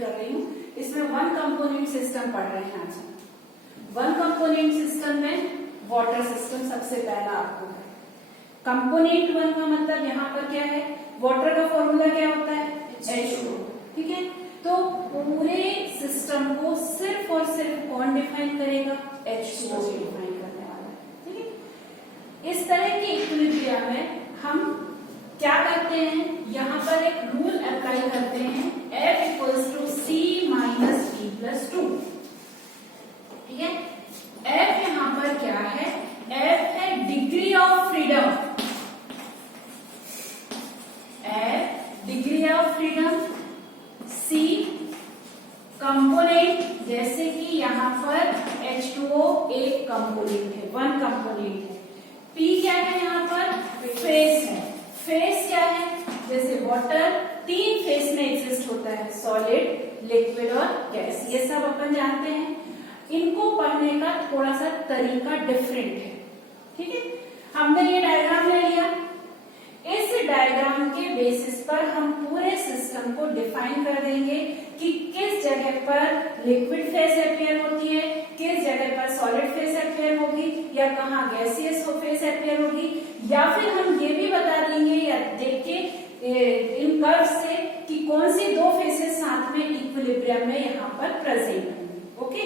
कर रही हूँ। इसमें वन कंपोनेंट सिस्टम पढ़ रहे हैं आज हम। वन कंपोनेंट सिस्टम में वाटर सिस्टम सबसे पहला आपको है। कंपोनेंट वन का मतलब यहाँ पर क्या है, वाटर का फॉर्मूला क्या होता है, H2O। ठीक है, तो पूरे सिस्टम को सिर्फ और सिर्फ कौन डिफाइन करेगा, H2O डिफाइन करने वाला है। ठीक है, इस तरह की इक्विलिब्रियम में हम क्या करते हैं, यहाँ पर एक रूल अप्लाई करते हैं, F equals to C minus B plus 2। ठीक है, F यहाँ पर क्या है, F है degree of freedom, F degree of freedom, C component, जैसे कि यहाँ पर H2O एक कंपोनेंट है, वन कंपोनेंट है। P क्या है, यहाँ पर फेस है। फेस क्या है, जैसे वाटर तीन फेस में एग्जिस्ट होता है, सॉलिड, लिक्विड और गैस, ये सब अपन जानते हैं। इनको पढ़ने का थोड़ा सा तरीका डिफरेंट है। ठीक है, हमने ये डायग्राम ले लिया, इस डायग्राम के बेसिस पर हम पूरे सिस्टम को डिफाइन कर देंगे कि किस जगह पर लिक्विड फेस अपीयर होती है, किस जगह पर सॉलिड फेस अपीयर होगी, या कहाँ गैसियस फेस अपीयर होगी, या फिर हम ये भी बता देंगे या देख के इन कर्व से कि कौन सी दो फेसेस साथ में इक्विलिब्रियम में यहाँ पर प्रेजेंट है। ओके,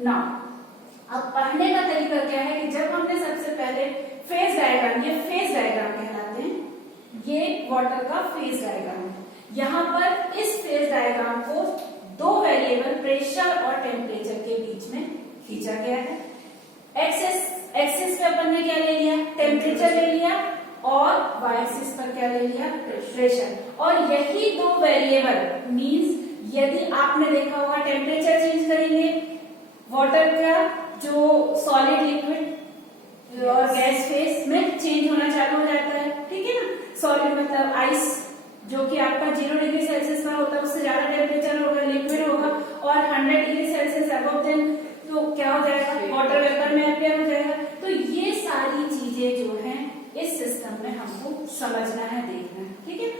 नाउ अब पढ़ने का तरीका क्या है कि जब हमने सबसे पहले फेज डायग्राम, ये फेज डायग्राम कहलाते हैं, ये वाटर का फेज डायग्राम है। यहाँ पर इस फेज डायग्राम को दो वेरिएबल प्रेशर और टेम्परेचर के बीच में खींचा गया है। एक्सिस पे अपन ने क्या ले लिया, टेम्परेचर ले लिया, और वाई एक्सिस पर क्या ले लिया, प्रेशर। और यही दो वेरिएबल मींस यदि आपने देखा होगा टेम्परेचर चेंज करेंगे, वाटर का जो सॉलिड, लिक्विड और गैस फेस में चेंज होना चालू हो जाता है। ठीक है ना, सॉलिड मतलब आइस जो कि आपका 0 डिग्री सेल्सियस पर होता है, उससे ज्यादा टेम्परेचर होगा, लिक्विड होगा, और 100 डिग्री सेल्सियस अबव देन तो क्या हो जाएगा, वाटर वेपर में अपीयर हो जाएगा। तो ये सारी चीजें जो हैं इस सिस्टम में हमको समझना है, देखना है। ठीक है,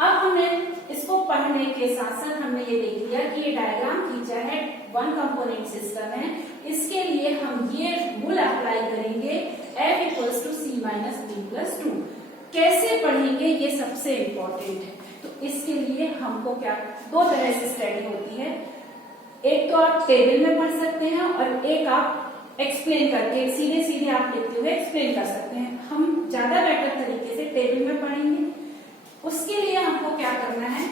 अब हमें इसको पढ़ने के साथ साथ हमने ये देख लिया कि ये डायग्राम खींचा है, वन कंपोनेंट सिस्टम है। इसके लिए हम ये रूल अप्लाई करेंगे, F equals to C minus B plus 2। कैसे पढ़ेंगे ये सबसे इंपॉर्टेंट है। तो इसके लिए हमको क्या, दो तरह से स्टडी होती है, एक तो आप टेबल में पढ़ सकते हैं और एक आप एक्सप्लेन करके सीधे सीधे आप लिखते हुए एक्सप्लेन कर सकते हैं। हम ज्यादा बेटर तरीके से टेबल में पढ़ेंगे। उसके लिए हमको क्या करना है,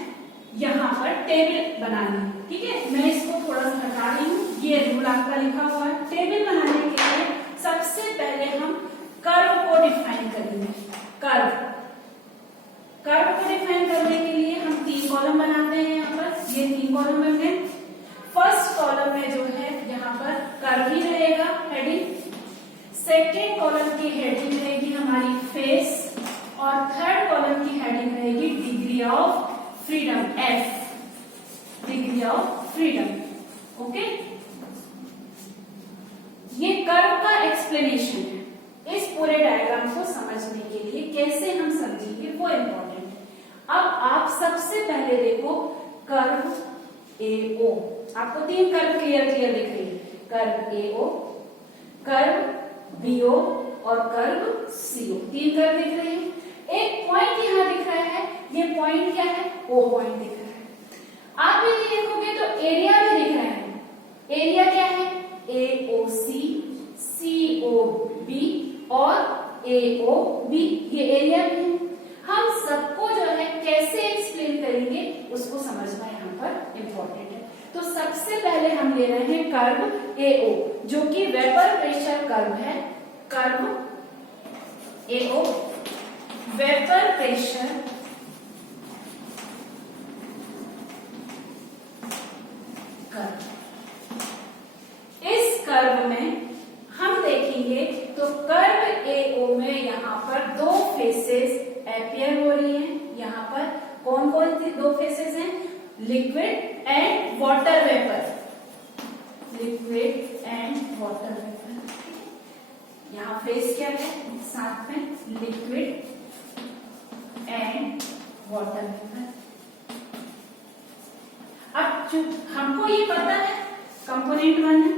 यहाँ पर टेबल बनानी है। ठीक है, मैं इसको थोड़ा सा हटा रही हूँ, ये रूल आपका लिखा हुआ है। टेबल बनाने के लिए सबसे पहले हम कर्व को डिफाइन करेंगे। कर्व को डिफाइन करने के लिए हम 3 कॉलम बनाते हैं। यहाँ पर ये 3 कॉलम बन गए। फर्स्ट कॉलम में जो है यहाँ पर कर्व ही रहेगा, हेडिंग। सेकेंड कॉलम की हेडिंग रहेगी हमारी फेस, और थर्ड कॉलम की हेडिंग रहेगी degree of freedom, F degree of freedom. Okay, ये कर्व का एक्सप्लेनेशन है। इस पूरे डायग्राम को समझने के लिए कैसे हम समझेंगे वो इम्पोर्टेंट है। अब आप सबसे पहले देखो कर्व AO, आपको 3 कर्व क्लियर दिख रही है, कर्व AO, कर्व BO और कर्व CO। 3 कर्व दिख रहे हैं। एक पॉइंट यहाँ दिख रहा है, ये पॉइंट क्या है, O पॉइंट दिख रहा है। आप यदि देखोगे तो एरिया भी दिख रहा है। एरिया क्या है, AOC, COB और AOB, ये एरिया भी है। हम सबको जो है कैसे एक्सप्लेन करेंगे उसको समझना यहाँ पर इम्पोर्टेंट है। तो सबसे पहले हम ले रहे हैं कर्व AO, जो कि वेपर प्रेशर कर्व है। Curve AO vapour pressure curve. इस कर्व में हम देखेंगे तो कर्व AO में यहाँ पर 2 फेसेस अपीयर हो रही हैं। यहाँ पर कौन कौन सी 2 फेसेस हैं, liquid and water vapour, liquid and water vapour. यहाँ फेस क्या है, साथ में लिक्विड एंड वाटर वेपर। अब हमको ये पता है कंपोनेंट 1 है,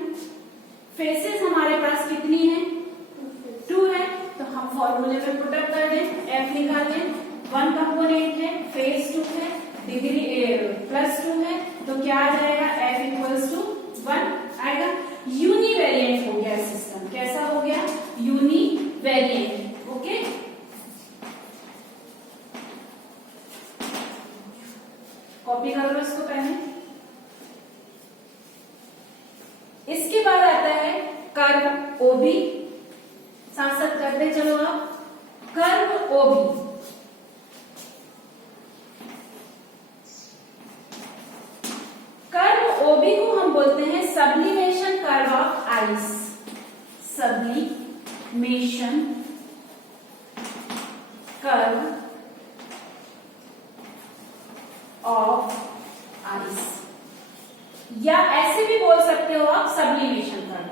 फेसेस हमारे पास कितनी है 2 है, तो हम फॉर्मूले में पुटअप कर दें, एफ निकाल दें, 1 कंपोनेंट है, फेस 2 है, डिग्री +2 है, तो क्या आ जाएगा एफ इक्वल्स टू 1 आएगा। यूनिवेरिएंट हो गया सिस्टम, कैसा हो गया यूनिवेरिएंट। ओके, कॉपी कर लो इसको पहले। इसके बाद आता है कर्व ओबी, साथ साथ करते चलो आप। कर्व ओबी, कर्व ओबी को हम बोलते हैं sublimation curve of ice, sublimation curve of ice, या ऐसे भी बोल सकते हो आप सब्लिमेशन कर्व।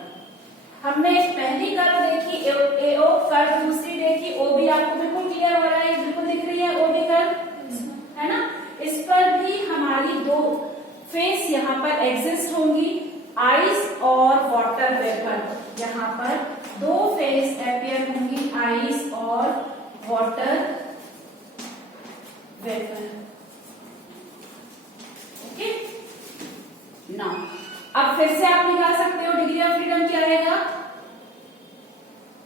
हमने पहली कर्व देखी एओ कर्व, दूसरी देखी ओबी, आपको बिल्कुल क्लियर हो रहा है, बिल्कुल दिख रही है ओबी कर्व, है ना। इस पर भी हमारी 2 फेस यहाँ पर एग्जिस्ट होंगी, आइस और वाटर वेपर। यहाँ पर 2 फेस अपियर होंगी, आइस और वाटर वेपर। ओके, नाउ अब फिर से आप निकाल सकते हो डिग्री ऑफ फ्रीडम क्या आएगा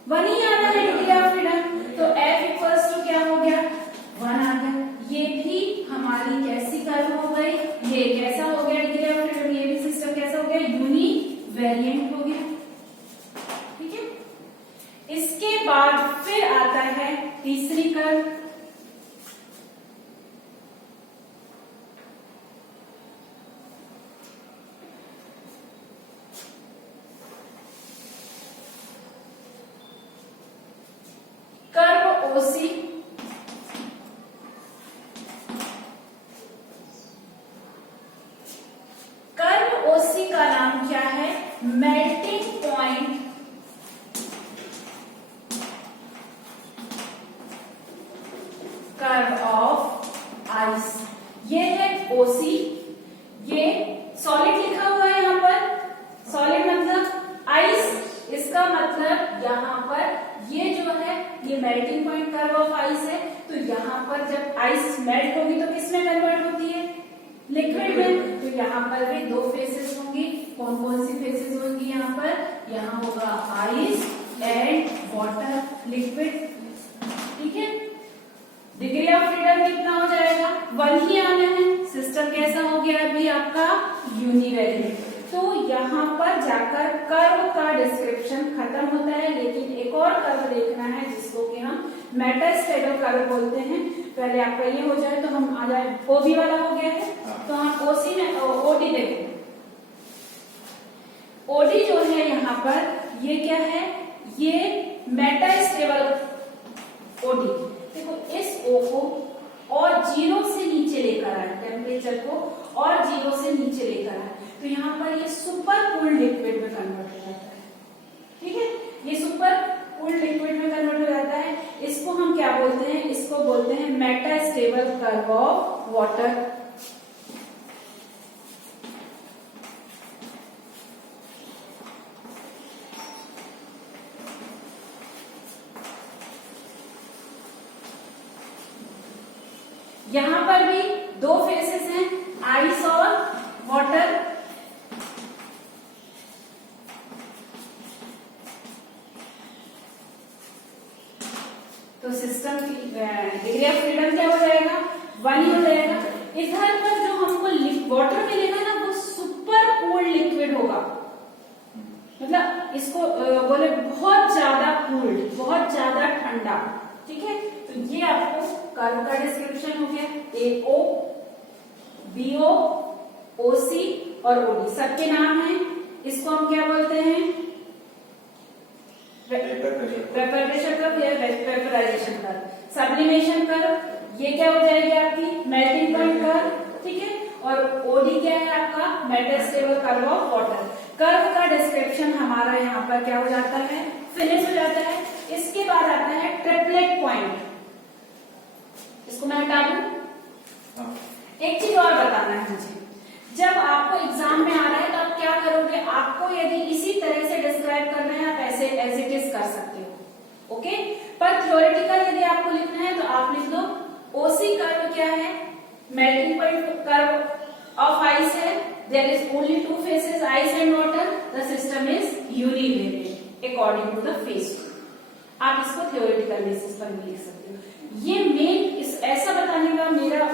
1 ही आना है डिग्री ऑफ फ्रीडम, तो F इक्वल्स टू क्या हो गया 1 आ गया। ये भी हमारी कैसी कर्व हो गई, ये कैसा हो गया डिग्री ऑफ फ्रीडम, ये भी सिस्टम कैसा हो गया यूनिवेरिएंट हो गया। ठीक है, इसके बाद फिर आता है तीसरी कर्व, कर्व ओसी। कर्व ओसी का नाम क्या है melting point curve of ice. ये है ओसी, ये सॉलिड लिखा हुआ है यहाँ पर, सॉलिड मतलब आइस, इसका मतलब यहाँ पर ये जो है ये melting point curve of ice है। तो यहाँ पर जब आइस मेल्ट होगी तो किस में कन्वर्ट होती है लिक्विड में, तो यहाँ पर भी 2 फेसेस होंगी। कौन कौन सी फेसेस होंगी यहाँ पर, यहाँ होगा आइस एंड वाटर लिक्विड। ठीक है, डिग्री ऑफ फ्रीडम कितना हो जाएगा 1 ही आना है। सिस्टम कैसा हो गया अभी आपका यूनिवेरिएंट। तो यहाँ पर जाकर कर्व का डिस्क्रिप्शन खत्म होता है, लेकिन एक और कर्व देखना है जिसको कि हम मेटास्टेबल कर्व बोलते हैं। पहले आपका ये हो जाए तो हम आ जाए, ओबी वाला हो गया है तो हम ओसी में ओडी देखें। ओडी जो है यहाँ पर ये क्या है, ये मेटास्टेबल ओडी। देखो इस ओ को और 0 से नीचे लेकर आए, टेम्परेचर को और 0 से नीचे लेकर आए, तो यहाँ पर ये सुपर कूल्ड लिक्विड में कन्वर्ट हो जाता है। ठीक है, ये सुपर कूल्ड लिक्विड में कन्वर्ट हो जाता है। इसको हम क्या बोलते हैं, इसको बोलते हैं मेटास्टेबल कर्व ऑफ वाटर। यहां पर भी 2 फेसेस हैं, आइस और वाटर। तो सिस्टम की डिग्री ऑफ फ्रीडम क्या हो जाएगा 1 ही हो जाएगा। इधर पर जो हमको वाटर मिलेगा ना वो सुपर कूल्ड लिक्विड होगा, मतलब इसको बोले बहुत ज्यादा कूल्ड, बहुत ज्यादा ठंडा। ठीक है, तो ये आपको कर्व का डिस्क्रिप्शन हो गया, एओ, बीओ, ओसी और ओडी, सबके नाम हैं। इसको हम क्या बोलते हैं वेपर प्रेशर कर्व या वेपराइजेशन कर्व। सब्लिमेशन कर्व ये क्या हो जाएगी आपकी मेल्टिंग पॉइंट कर्व। ठीक है, और ओडी क्या है आपका metastable curve of water. Curve का डिस्क्रिप्शन हमारा यहाँ पर क्या हो जाता है फिनिश हो जाता है। इसके बाद आता है ट्रिपलेट पॉइंट। इसको मैं हटा दूं। एक चीज और बताना है मुझे, जब आपको एग्जाम में आ रहा है तो आप क्या करोगे, आपको यदि इसी तरह से डिस्क्राइब करना है आप ऐसे एज इट इज कर सकते हो, ओके। पर थ्योरेटिकल यदि आपको लिखना है तो आप लिख दो ओसी कर्व क्या है, melting point curve of ice है, there is only two phases ice and water, the system is univariant according to the phase. आप इसको थ्योरेटिकल बेसिस पर भी लिख सकते हो। ये मेन ऐसा बताने का मेरा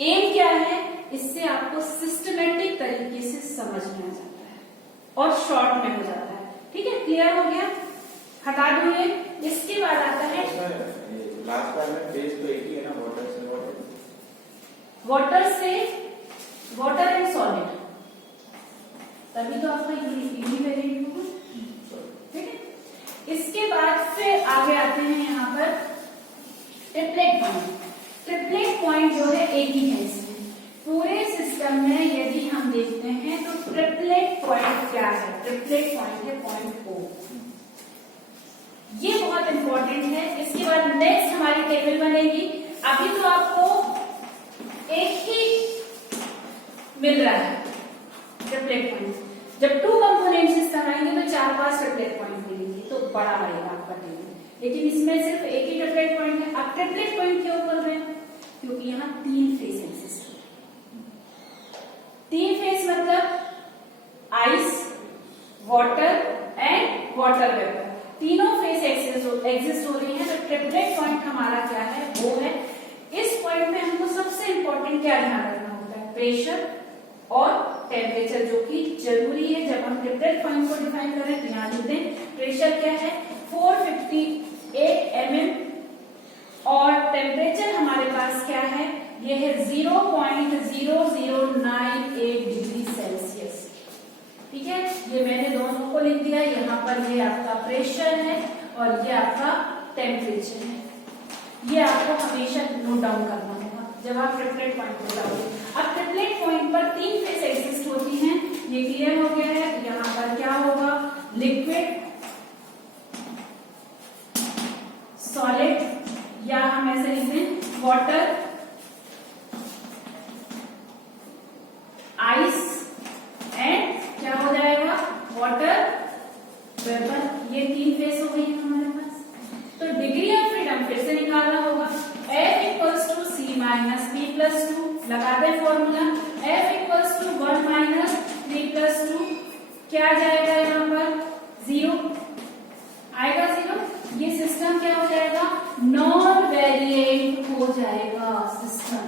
एम क्या है, इससे आपको सिस्टमेटिक तरीके से समझ में आ जाता है और शॉर्ट में हो जाता है। ठीक है, क्लियर हो गया, हटा दो ये। इसके बाद आता है लास्ट बार में फेस तो एक ही है ना, वाटर से वाटर एंड सॉलिड, तभी तो आपका यूनिवेरिएंट होगा। ठीक है, इसके बाद फिर आगे आते हैं यहाँ पर ट्रिपलेट पॉइंट। ट्रिपलेट पॉइंट जो है एक ही है इसमें पूरे सिस्टम में। यदि हम देखते हैं तो ट्रिपलेट पॉइंट क्या है, ट्रिपलेट पॉइंट है पॉइंट O, ये बहुत इंपॉर्टेंट है। इसके बाद नेक्स्ट हमारी टेबल बनेगी। अभी तो आपको एक ही मिल रहा है ट्रिपलेट पॉइंट, जब टू कंपोनेंट सिस्टम आएंगे तो 4-5 ट्रिपलेट पॉइंट मिलेंगे तो बड़ा आएगा आपका टेबल, लेकिन इसमें सिर्फ एक ही ट्रिपलेट पॉइंट है। अब ट्रिपलेट पॉइंट क्यों बोल रहे हैं, क्योंकि यहाँ 3 फेस एग्जिस्ट हो रहे हैं। 3 फेस मतलब ice, water and water vapour, तीनों फेस एग्जिस्ट हो रही है। तो ट्रिपलेट पॉइंट हमारा क्या है, वो है इस पॉइंट में हमको सबसे इंपॉर्टेंट क्या ध्यान रखना होता है, प्रेशर और टेम्परेचर, जो कि जरूरी है। जब हम ट्रिपलेट पॉइंट को डिफाइन करें तो यहाँ लिख दें प्रेशर क्या है 458 mm और टेम्परेचर हमारे पास क्या है, ये है 0.0098 डिग्री सेल्सियस। ठीक है, ये मैंने दोनों को लिख दिया। यहाँ पर ये आपका प्रेशर है और ये आपका टेम्परेचर है। ये आपको हमेशा नोट डाउन करना होगा जब आप ट्रिपलेट पॉइंट पे जाओगे। अब ट्रिपलेट पॉइंट पर 3 फेस एग्जिस्ट होती हैं, ये क्लियर हो गया है। यहाँ पर क्या होगा, लिक्विड, सॉलिड, या हम ऐसे लिख दें वाटर, आइस एंड क्या हो जाएगा, वाटर वेपर। ये 3 फेस हो गई है हमारे पास। तो डिग्री ऑफ फ्रीडम फिर से निकालना होगा, F equals to C minus P plus 2, लगा दें formula, F equals to 1 minus 3 plus 2, क्या जाएगा यहाँ पर 0 आएगा, 0। ये सिस्टम क्या हो जाएगा, नॉन वेरिएंट हो जाएगा सिस्टम।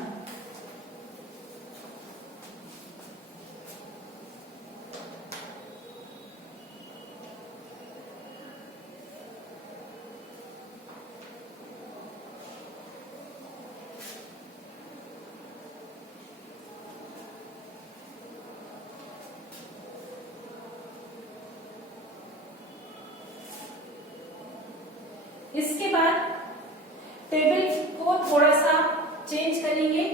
इसके बाद टेबल को थोड़ा सा चेंज करेंगे।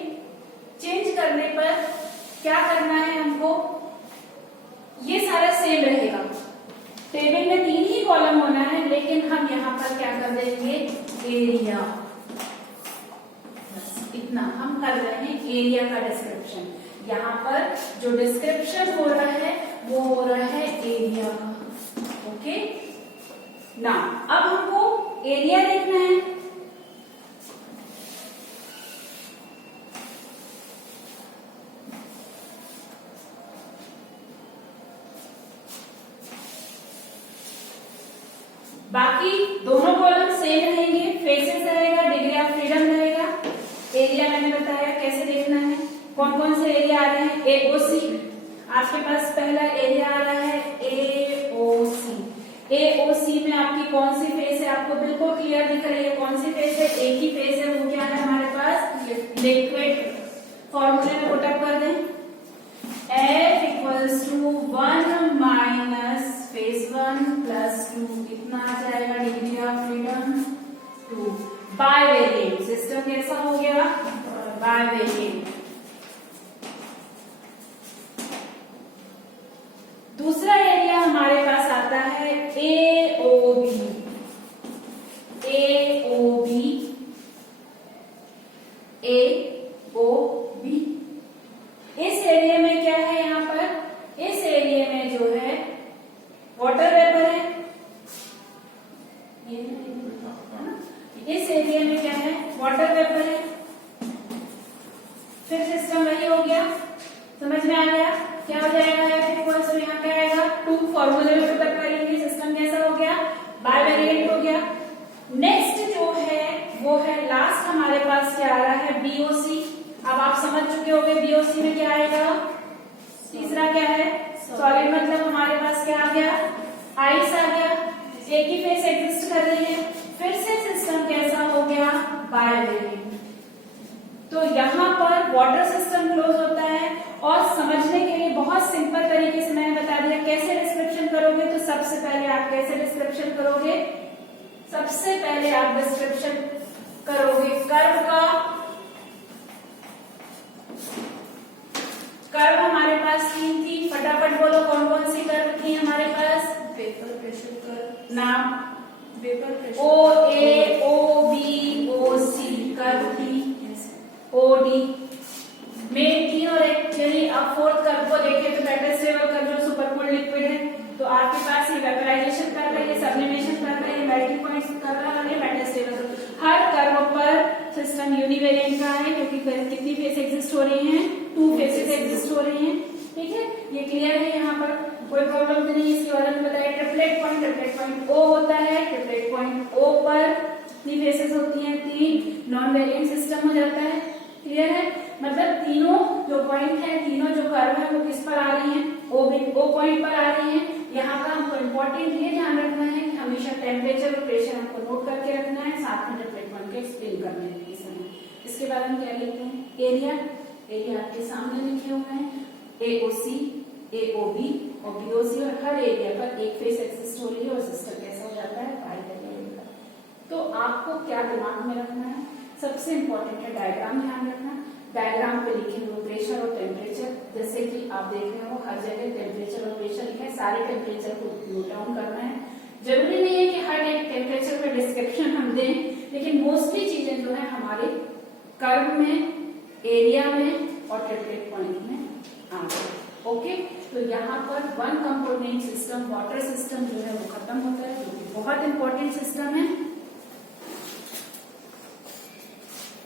चेंज करने पर क्या करना है हमको, ये सारा सेम रहेगा। टेबल में 3 ही कॉलम होना है, लेकिन हम यहाँ पर क्या कर देंगे, एरिया, बस इतना हम कर रहे हैं एरिया का डिस्क्रिप्शन। यहाँ पर जो डिस्क्रिप्शन हो रहा है वो हो रहा है एरिया का। ओके ना, अब हमको एरिया देखना है। बाकी दोनों कॉलम सेम रहेंगे, फेसेस रहेगा, डिग्री ऑफ फ्रीडम रहेगा। एरिया मैंने बताया कैसे देखना है, कौन कौन से एरिया आ रहे हैं, AOC। आपके पास पहला एरिया आ रहा है AOC। AOC में आपकी कौन सी फेस है, आपको बिल्कुल क्लियर दिख रही है कौन सी फेस है, एक ही फेस है, वो क्या है हमारे पास, लिक्विड। फॉर्मूले में पुटअप कर दें, F equals to 1 minus phase 1 plus 2, कितना आ जाएगा, degree of freedom 2। Bivariant system कैसा हो गया, बाइवेरिएंट। दूसरा एरिया हमारे पास आता है AOB। AOB, AOB, इस एरिया में क्या क्या हो जाएगा F इक्वल्स टू यहाँ क्या आएगा 2 फॉर्मूले में पुटअप करेंगे सिस्टम कैसा हो गया बाइवेरिएंट हो गया। नेक्स्ट जो है वो है लास्ट हमारे पास क्या आ रहा है BOC। अब आप समझ चुके होंगे BOC में क्या आएगा तीसरा क्या है सॉलिड मतलब हमारे पास क्या आ गया आइस आ गया एक ही फेस एग्जिस्ट कर रही है फिर से सिस्टम कैसा हो गया बाइवेरिएंट। तो यहाँ पर वाटर सिस्टम क्लोज होता है और समझने के लिए बहुत सिंपल तरीके से मैंने बता दिया कैसे डिस्क्रिप्शन करोगे। तो सबसे पहले आप कैसे डिस्क्रिप्शन करोगे सबसे पहले आप डिस्क्रिप्शन करोगे कर्व का। कर्व हमारे पास 3 थी फटाफट बोलो कौन कौन सी कर्व थी हमारे पास वेपर प्रेशर कर्व नाम vapour pressure OA OB OC curve थी OD में 3 और एक यदि आप फोर्थ कर्व को देखें तो मेटास्टेबल कर्व जो सुपरकूल्ड लिक्विड है तो आपके पास ये वेपराइजेशन कर रहा है ये सब्लिमेशन कर रहा है ये मेल्टिंग पॉइंट्स कर रहा है और ये मेटास्टेबल। हर कर्व पर सिस्टम यूनिवेरिएंट का है क्योंकि कितनी फेस एग्जिस्ट हो रही हैं 2 फेसेस एग्जिस्ट हो रही हैं। ठीक है ये क्लियर है यहाँ पर कोई प्रॉब्लम तो नहीं। इसके बारे में बताया ट्रिपलेट पॉइंट O होता है ट्रिपलेट पॉइंट O पर कितनी फेसेस होती हैं 3 नॉन वेरिएंट सिस्टम हो जाता है। क्लियर है मतलब तीनों जो पॉइंट है तीनों जो कर्व है वो किस पर आ रही हैं O पॉइंट पर आ रही हैं। यहाँ पर हमको इम्पोर्टेंट ये ध्यान रखना है कि हमेशा टेम्परेचर और प्रेशर हमको नोट करके रखना है साथ में ट्रिपलेट पॉइंट को एक्सप्लेन करने के समय। इसके बाद हम क्या लिखते हैं एरिया आपके सामने लिखे हुए हैं AOC AOB और BOC और हर एरिया पर एक फेस एक्सिस्ट हो रही है और सिस्टम कैसा हो जाता है बाइवेरिएंट का। तो आपको क्या दिमाग में रखना है सबसे इंपॉर्टेंट है डायग्राम ध्यान रखना। डायग्राम पे लिखे हुए प्रेशर और टेम्परेचर जैसे कि आप देख रहे हो हर जगह टेम्परेचर और प्रेशर लिखा है सारे टेम्परेचर को नोट डाउन करना है। जरूरी नहीं है कि हर एक टेम्परेचर का डिस्क्रिप्शन हम दें लेकिन मोस्टली चीजें जो है हमारे कर्व में एरिया में और ट्रिपलेट पॉइंट में आ गए। ओके तो यहाँ पर 1 कंपोनेंट सिस्टम वाटर सिस्टम जो है वो खत्म होता है जो कि बहुत इंपॉर्टेंट सिस्टम है।